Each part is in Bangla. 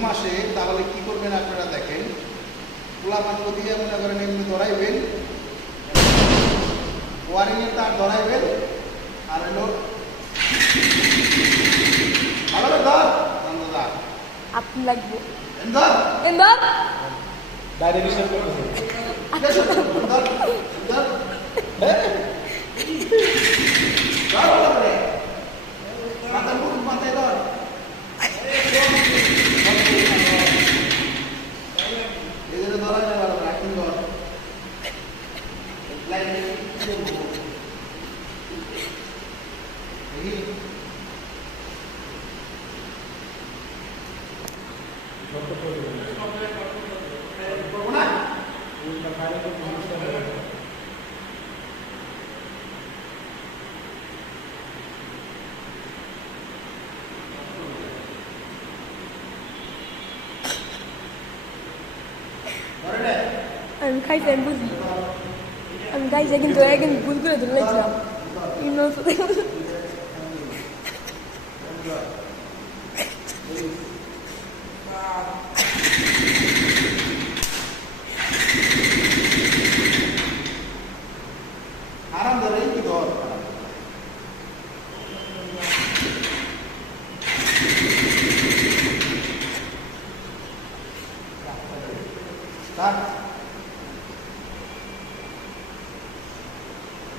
ঘুম আসে তাহলে কি করবেন আপনারা দেখেন, পোলা পাত্র দিয়ে মনে করেন এমনি ধরাইবেন, ওয়ারিংয়ের তার ধরাইবেন, আর হলো ভালো ধর ধর আপনি লাগবে ধর এন্দর বাইরে বিশ্বাস করতেছে ধর ধর ভালো করে মাথা মুখ মাথায় ধর এদের ধরা যায় ভালো করে এখন ধর লাইনে করবো না আমি খাইছি আমি বুঝি আমি খাইছি কিন্তু একদিন ভুল করে ধরলাইছিলাম আরাম ধরে কি ধর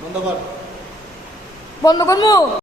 বন্ধ কর বন্ধ করবো।